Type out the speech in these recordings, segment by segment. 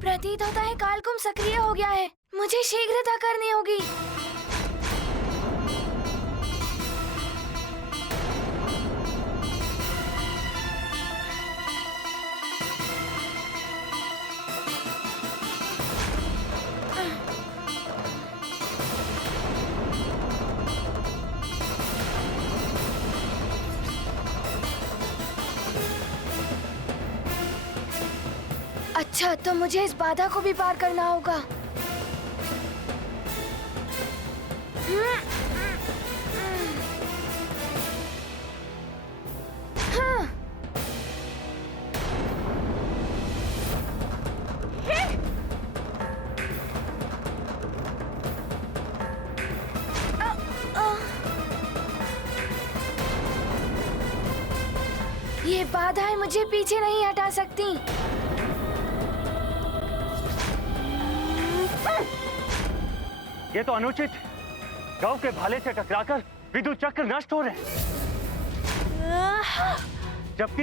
प्रतीत होता है कालकुंभ सक्रिय हो गया है। मुझे शीघ्रता करनी होगी। अच्छा, तो मुझे इस बाधा को भी पार करना होगा। हाँ। ये बाधाएं मुझे पीछे नहीं हटा सकती। ये तो अनुचित। गांव के भाले से टकराकर विद्युत चक्र नष्ट हो रहे हैं, जबकि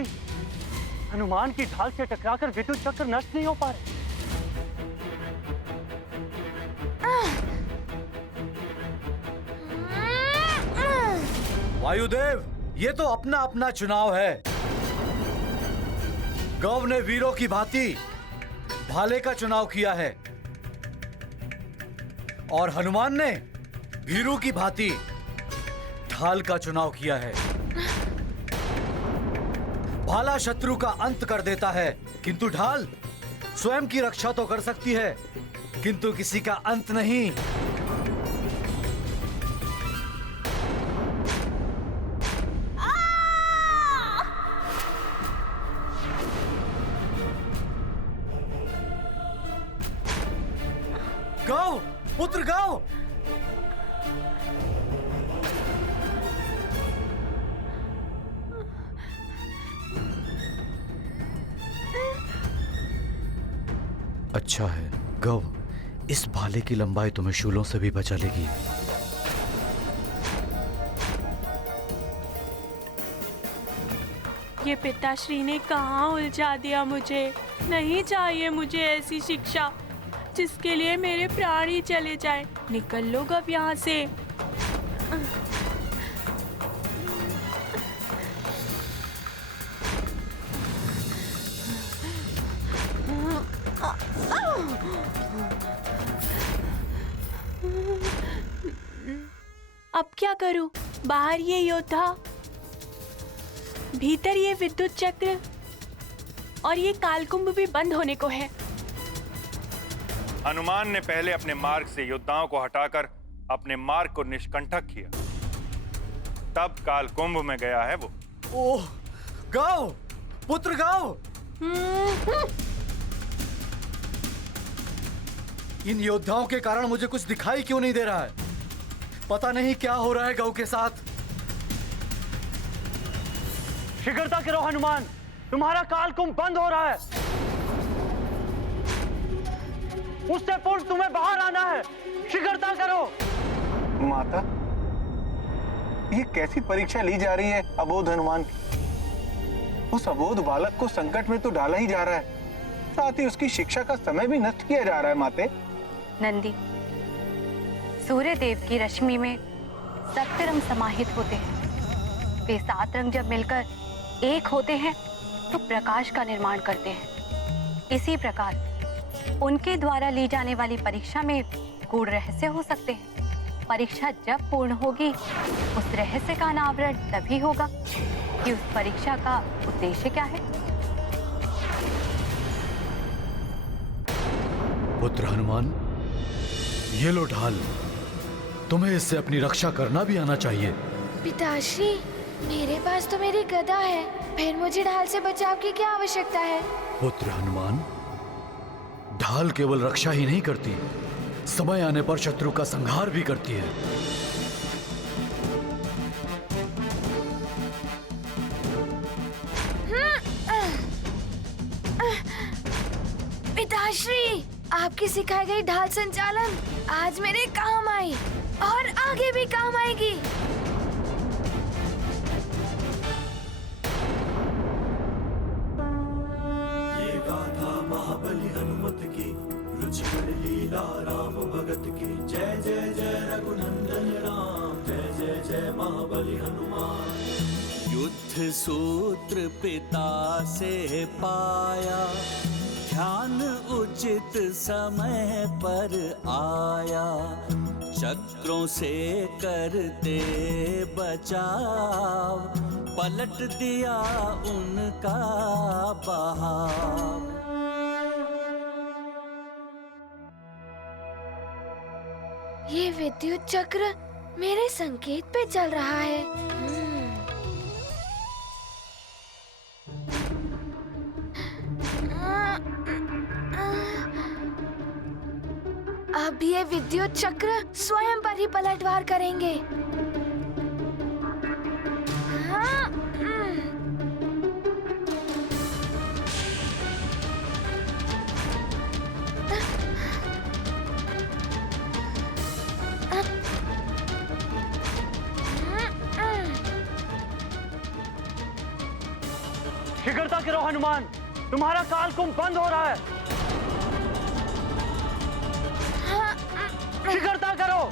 हनुमान की ढाल से टकराकर विद्युत चक्र नष्ट नहीं हो पा रहे। वायुदेव, ये तो अपना अपना चुनाव है। गौ ने वीरों की भांति भाले का चुनाव किया है और हनुमान ने भीरू की भांति ढाल का चुनाव किया है। भाला शत्रु का अंत कर देता है, किंतु ढाल स्वयं की रक्षा तो कर सकती है, किंतु किसी का अंत नहीं। गौ, पुत्र गौ! अच्छा है गौ, इस भाले की लंबाई तुम्हें शूलों से भी बचा लेगी। ये पिताश्री ने कहाँ उलझा दिया मुझे। नहीं चाहिए मुझे ऐसी शिक्षा जिसके लिए मेरे प्राण ही चले जाए। निकल लो अब यहाँ से। अब क्या करूं? बाहर ये योद्धा, भीतर ये विद्युत चक्र और ये कालकुंभ भी बंद होने को है। हनुमान ने पहले अपने मार्ग से योद्धाओं को हटाकर अपने मार्ग को निष्कंटक किया, तब कालकुंभ में गया है वो। ओह गौ, पुत्र गौ! इन योद्धाओं के कारण मुझे कुछ दिखाई क्यों नहीं दे रहा है? पता नहीं क्या हो रहा है गौ के साथ। शीघ्रता करो हनुमान, तुम्हारा कालकुंभ बंद हो रहा है। उससे पूर्व तुम्हें बाहर आना है। शीघ्रता करो। माता, ये कैसी परीक्षा ली जा रही है अबोध हनुमान की? उस अबोध बालक को संकट में तो डाला ही जा रहा है, साथ ही उसकी शिक्षा का समय भी नष्ट किया जा रहा है। माते नंदी, सूर्य देव की रश्मि में सप्त रंग समाहित होते हैं। वे 7 रंग जब मिलकर एक होते हैं तो प्रकाश का निर्माण करते हैं। इसी प्रकार उनके द्वारा ली जाने वाली परीक्षा में गूढ़ रहस्य हो सकते हैं। परीक्षा जब पूर्ण होगी, उस रहस्य का अनावरण तभी होगा कि उस परीक्षा का उद्देश्य क्या है। पुत्र हनुमान, ये लो ढाल। तुम्हें इससे अपनी रक्षा करना भी आना चाहिए। पिताश्री, मेरे पास तो मेरी गदा है, फिर मुझे ढाल से बचाव की क्या आवश्यकता है? पुत्र हनुमान, ढाल केवल रक्षा ही नहीं करती, समय आने पर शत्रु का संहार भी करती है। पिताश्री, आपकी सिखाई गई ढाल संचालन आज मेरे काम आई और आगे भी काम आएगी। ये गाथा महाबली हनुमत की युद्ध सूत्र पिता से पाया, ध्यान उचित समय पर आया। चक्रों से करते बचाव, पलट दिया उनका बहाव। ये विद्युत चक्र मेरे संकेत पे चल रहा है। अब ये विद्युत चक्र स्वयं पर ही पलटवार करेंगे। शीघ्रता करो हनुमान, तुम्हारा कालकुंभ बंद हो रहा है। शीघ्रता करो।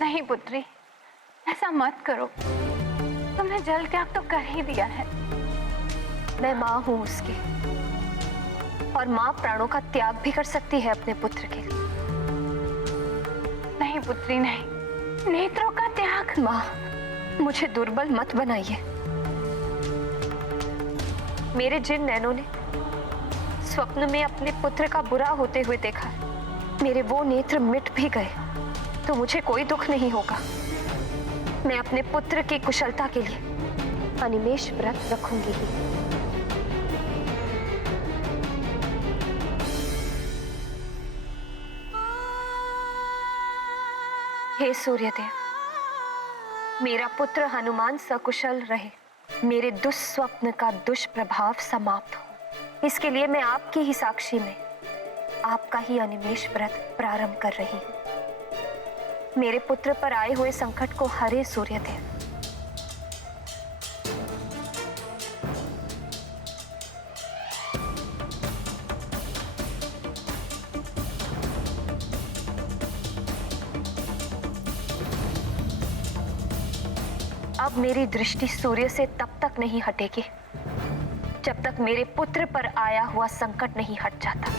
नहीं पुत्री, ऐसा मत करो। तुमने जल त्याग तो कर ही दिया है। मैं माँ हूँ उसकी, और माँ प्राणों का त्याग भी कर सकती है अपने पुत्र के लिए। नहीं पुत्री नहीं, नेत्रों का त्याग। माँ, मुझे दुर्बल मत बनाइए। मेरे जिन नैनों ने स्वप्न में अपने पुत्र का बुरा होते हुए देखा, मेरे वो नेत्र मिट भी गए तो मुझे कोई दुख नहीं होगा। मैं अपने पुत्र की कुशलता के लिए अनिमेष व्रत रखूंगी ही। हे सूर्यदेव, मेरा पुत्र हनुमान सकुशल रहे, मेरे दुस्वप्न का दुष्प्रभाव समाप्त हो, इसके लिए मैं आपकी ही साक्षी में आपका ही अनिमेष व्रत प्रारंभ कर रही हूँ। मेरे पुत्र पर आए हुए संकट को हरे सूर्यदेव। अब मेरी दृष्टि सूर्य से तब तक नहीं हटेगी जब तक मेरे पुत्र पर आया हुआ संकट नहीं हट जाता।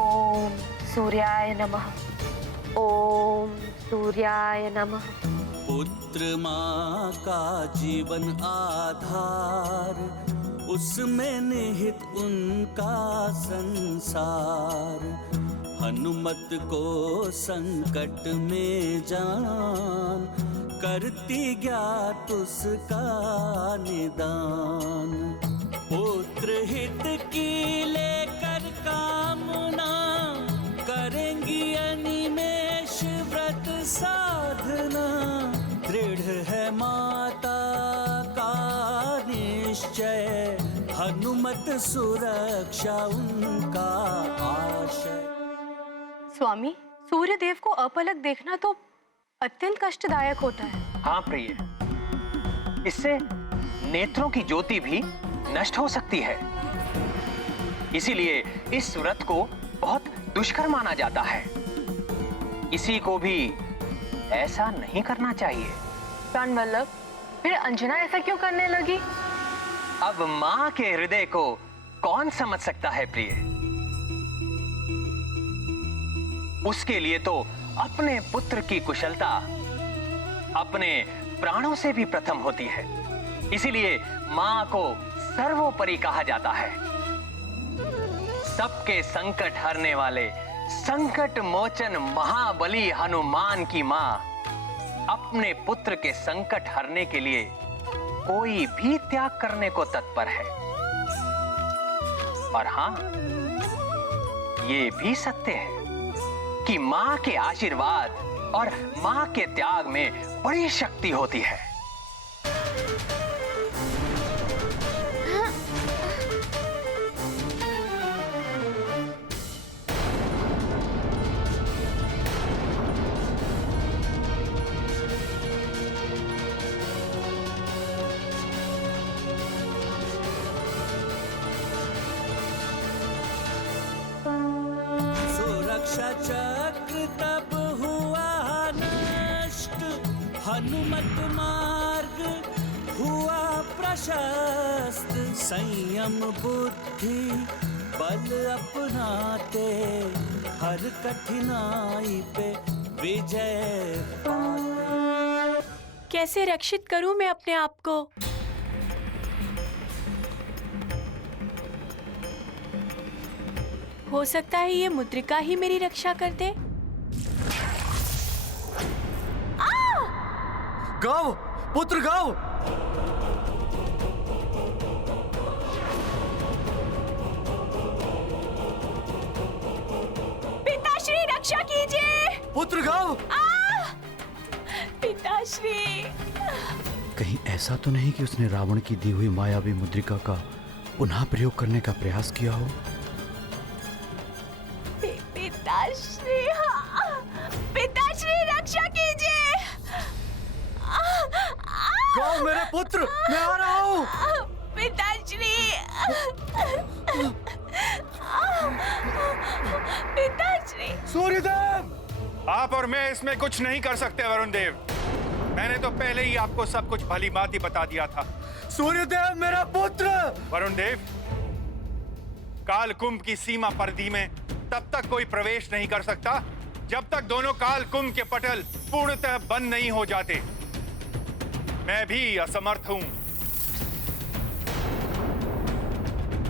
ओम सूर्याय नमः। ओम सूर्याय नमः। पुत्र माँ का जीवन आधार, उसमें निहित उनका संसार। हनुमत को संकट में जान, करती ज्ञात उसका निदान। पुत्र हित की लेकर कामना, करेंगी अनिमेष व्रत साधना। दृढ़ है माता का निश्चय, हनुमत सुरक्षा उनका आशय। स्वामी, सूर्यदेव को अपलक देखना तो अत्यंत कष्टदायक होता है। हाँ प्रिय, इससे नेत्रों की ज्योति भी नष्ट हो सकती है। इसीलिए इस व्रत को बहुत दुष्कर माना जाता है। किसी को भी ऐसा नहीं करना चाहिए। प्राणवल्लभ, फिर अंजना ऐसा क्यों करने लगी? अब माँ के हृदय को कौन समझ सकता है प्रिय? उसके लिए तो अपने पुत्र की कुशलता अपने प्राणों से भी प्रथम होती है। इसीलिए माँ को सर्वोपरि कहा जाता है। सबके संकट हरने वाले संकट मोचन महाबली हनुमान की माँ अपने पुत्र के संकट हरने के लिए कोई भी त्याग करने को तत्पर है। और हाँ, ये भी सत्य है कि माँ के आशीर्वाद और माँ के त्याग में बड़ी शक्ति होती है। तब हुआ नष्ट, हनुमत मार्ग हुआ प्रशस्त। संयम बुद्धि बल अपनाते, हर कठिनाई पे विजय पाते। कैसे रक्षित करूं मैं अपने आप को? हो सकता है ये मुद्रिका ही मेरी रक्षा कर दे। गाओ पुत्र गाओ। पिताश्री रक्षा कीजिए। पुत्र गाओ। पिताश्री। कहीं ऐसा तो नहीं कि उसने रावण की दी हुई मायावी मुद्रिका का पुनः प्रयोग करने का प्रयास किया हो? पिताश्री, पिताश्री रक्षा कीजिए। गाओ मेरे पुत्र, मैं आ रहा हूँ। पिताश्री। पिताश्री। सूर्यदेव। आप और मैं इसमें कुछ नहीं कर सकते वरुण देव। मैंने तो पहले ही आपको सब कुछ भली भांति बता दिया था। सूर्यदेव मेरा पुत्र। वरुण देव, काल कुंभ की सीमा परिधि में तब तक कोई प्रवेश नहीं कर सकता जब तक दोनों काल कुंभ के पटल पूर्णतः बंद नहीं हो जाते। मैं भी असमर्थ हूं।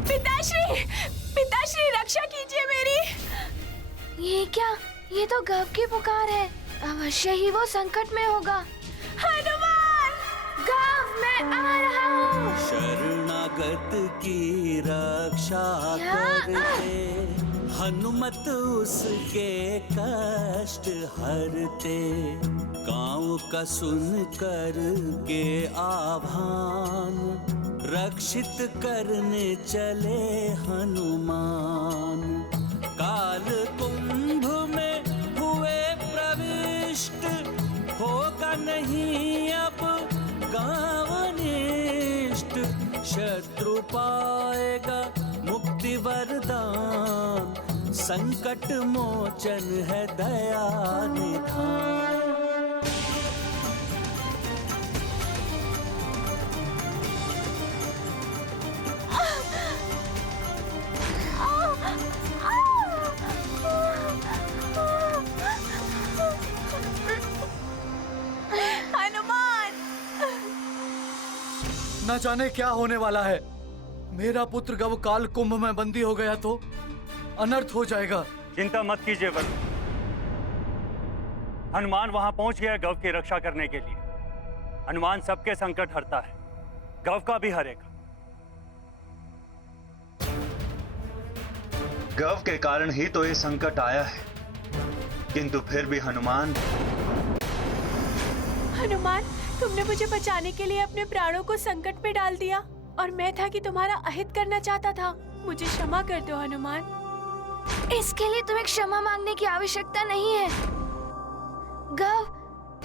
पिताश्री, पिताश्री रक्षा कीजिए मेरी। ये क्या? ये तो गव की पुकार है। अवश्य ही वो संकट में होगा। हनुमान! गव, मैं आ रहा हूँ। शरणागत की रक्षा करते, हनुमत उसके कष्ट हरते। गाँव का सुन कर के आभान, रक्षित करने चले हनुमान। काल कुंभ में हुए प्रविष्ट, होगा नहीं अब गाँव निष्ठ। शत्रु पाएगा मुक्ति वरदान, संकट मोचन है दया निधान। हनुमान! न जाने क्या होने वाला है। मेरा पुत्र गव काल कुंभ में बंदी हो गया तो अनर्थ हो जाएगा। चिंता मत कीजिए वरुण। हनुमान वहां पहुंच गया गव की रक्षा करने के लिए। हनुमान सबके संकट हरता है, गव का भी हरेगा। गव के कारण ही तो ये संकट आया है, किंतु फिर भी हनुमान। हनुमान, तुमने मुझे बचाने के लिए अपने प्राणों को संकट में डाल दिया और मैं था कि तुम्हारा अहित करना चाहता था। मुझे क्षमा कर दो हनुमान। इसके लिए तुम्हें क्षमा मांगने की आवश्यकता नहीं है। गव,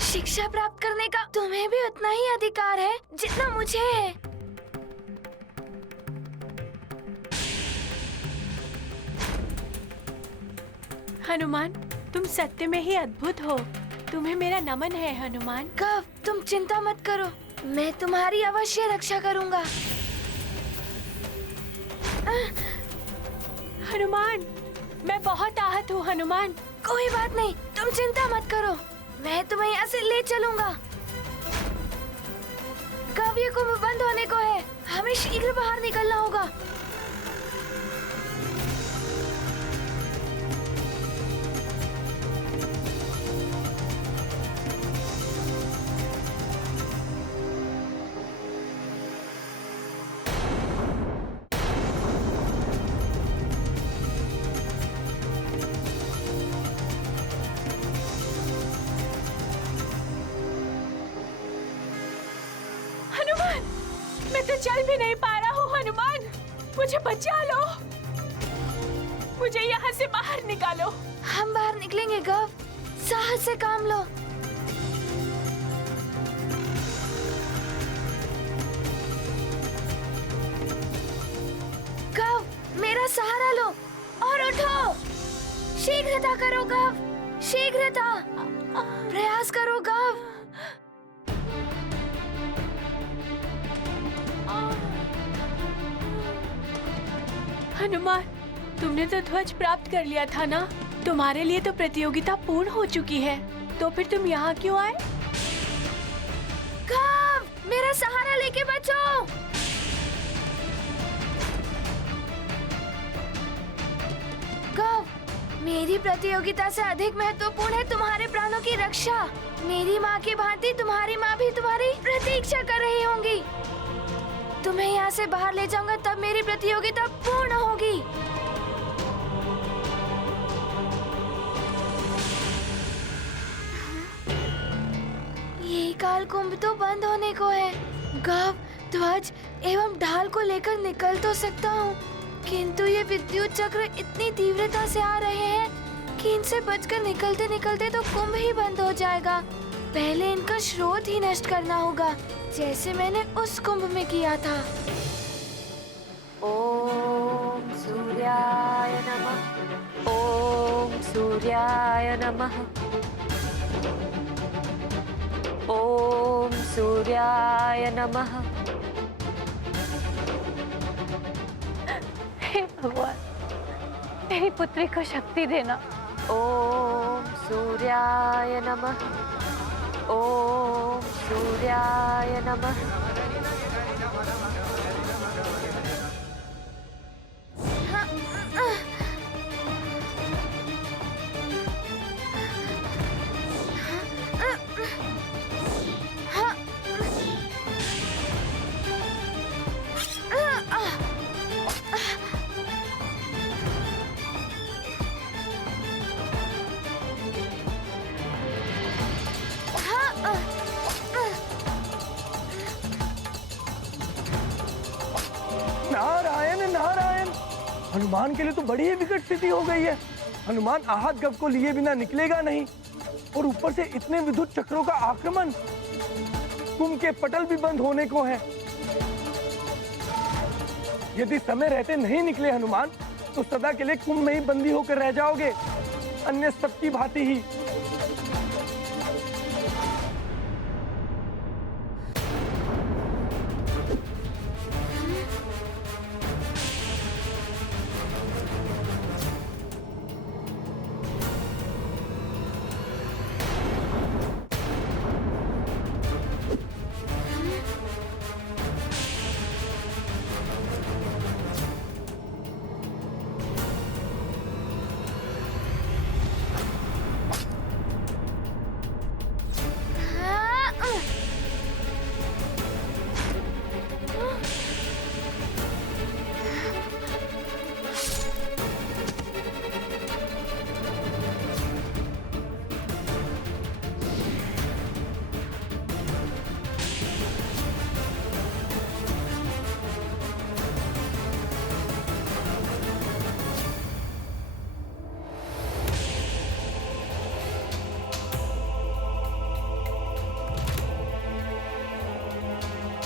शिक्षा प्राप्त करने का तुम्हें भी उतना ही अधिकार है जितना मुझे है। हनुमान, तुम सत्य में ही अद्भुत हो। तुम्हें मेरा नमन है हनुमान। गव, तुम चिंता मत करो, मैं तुम्हारी अवश्य रक्षा करूंगा। हनुमान, मैं बहुत आहत हूँ हनुमान। कोई बात नहीं, तुम चिंता मत करो, मैं तुम्हें यहाँ से ले चलूंगा। काव्य कुंभ बंद होने को है, हमें शीघ्र बाहर निकलना होगा। मैं तो चल भी नहीं पा रहा हूँ हनुमान, मुझे बचा लो। मुझे यहाँ से बाहर निकालो। हम बाहर निकलेंगे गव, साहस से काम लो। गव, मेरा सहारा लो और उठो। शीघ्रता करो गव। शीघ्रता प्रयास करो गव। हनुमान, तुमने तो ध्वज प्राप्त कर लिया था ना? तुम्हारे लिए तो प्रतियोगिता पूर्ण हो चुकी है, तो फिर तुम यहाँ क्यों आए? गव, मेरा सहारा लेके बचो। गव, मेरी प्रतियोगिता से अधिक महत्वपूर्ण है तुम्हारे प्राणों की रक्षा। मेरी माँ की भांति तुम्हारी माँ भी तुम्हारी प्रतीक्षा कर रही होंगी। तुम्हें यहाँ से बाहर ले जाऊंगा, तब मेरी प्रतियोगिता पूर्ण होगी। ये काल कुंभ तो बंद होने को है। गव, ध्वज एवं ढाल को लेकर निकल तो सकता हूँ, किंतु ये विद्युत चक्र इतनी तीव्रता से आ रहे हैं कि इनसे बचकर निकलते निकलते तो कुंभ ही बंद हो जाएगा। पहले इनका स्रोत ही नष्ट करना होगा, जैसे मैंने उस कुंभ में किया था। ओम सूर्याय नमः। ओम सूर्याय नमः। ओम सूर्याय नमः। हे भगवान, मेरी पुत्री को शक्ति देना। ओम सूर्याय नमः। ओम सूर्याय नमः। नारायण नारायण, हनुमान के लिए तो बड़ी ही विकट स्थिति हो गई है। हनुमान आहत गव को लिए बिना निकलेगा नहीं, और ऊपर से इतने विद्युत चक्रों का आक्रमण। कुंभ के पटल भी बंद होने को हैं। यदि समय रहते नहीं निकले हनुमान, तो सदा के लिए कुंभ में ही बंदी होकर रह जाओगे, अन्य सबकी भांति ही।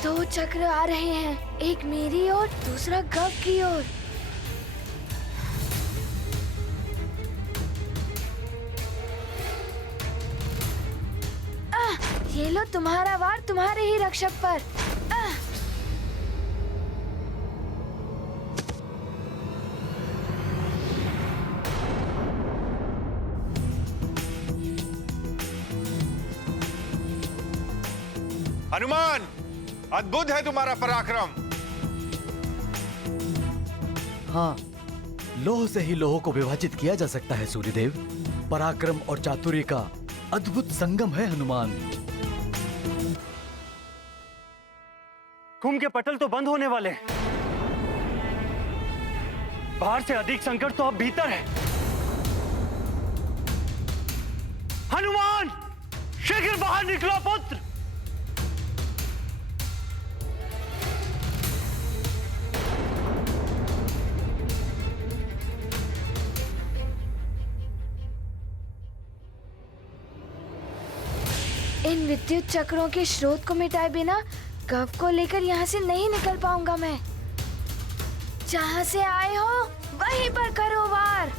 दो चक्र आ रहे हैं, एक मेरी ओर, दूसरा गव की ओर। ये लो तुम्हारा वार तुम्हारे ही रक्षक पर। हनुमान, अद्भुत है तुम्हारा पराक्रम। हाँ, लोह से ही लोह को विभाजित किया जा सकता है सूर्यदेव। पराक्रम और चातुर्य का अद्भुत संगम है हनुमान। कुंभ के पटल तो बंद होने वाले हैं। बाहर से अधिक संकट तो अब भीतर है। हनुमान, शीघ्र बाहर निकलो पुत्र। इन विद्युत चक्रों के स्रोत को मिटाए बिना गव को लेकर यहाँ से नहीं निकल पाऊंगा मैं। जहाँ से आए हो वहीं पर करो वार।